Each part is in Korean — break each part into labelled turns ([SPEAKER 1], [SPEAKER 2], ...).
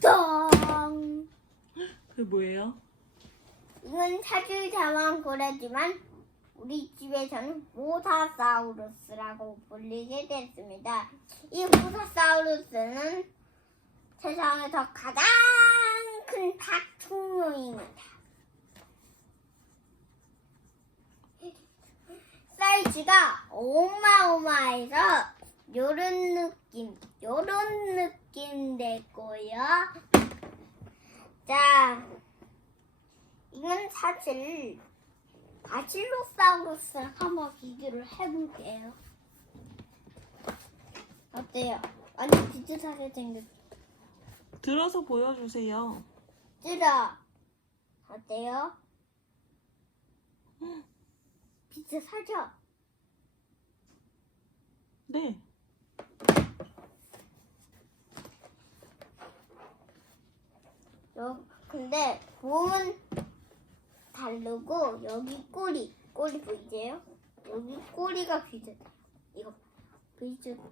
[SPEAKER 1] 똥.
[SPEAKER 2] 그게 뭐예요?
[SPEAKER 1] 이건 사실 자만 고래지만 우리 집에서는 모사사우루스라고 불리게 됐습니다. 이 모사사우루스는 세상에서 가장 큰 파충류입니다. 사이즈가 어마어마해서 요런 느낌, 요런 느낌 되고요. 자, 이건 사실 바실로사우루스랑 한번 비교를 해볼게요. 어때요? 완전 비슷하게 생겼죠?
[SPEAKER 2] 들어서 보여주세요.
[SPEAKER 1] 찌러. 어때요? 비슷하죠?
[SPEAKER 2] 네.
[SPEAKER 1] 여, 근데 몸은 다르고 여기 꼬리 꼬리 보이세요? 여기 꼬리가 비슷해요. 이거. 비슷하죠.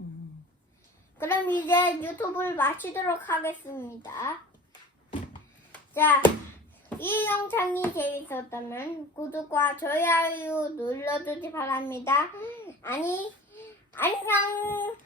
[SPEAKER 2] 음.
[SPEAKER 1] 그럼 이제 유튜브를 마치도록 하겠습니다. 자, 이 영상이 재밌었다면 구독과 좋아요 눌러주시 바랍니다. 아니, 안녕.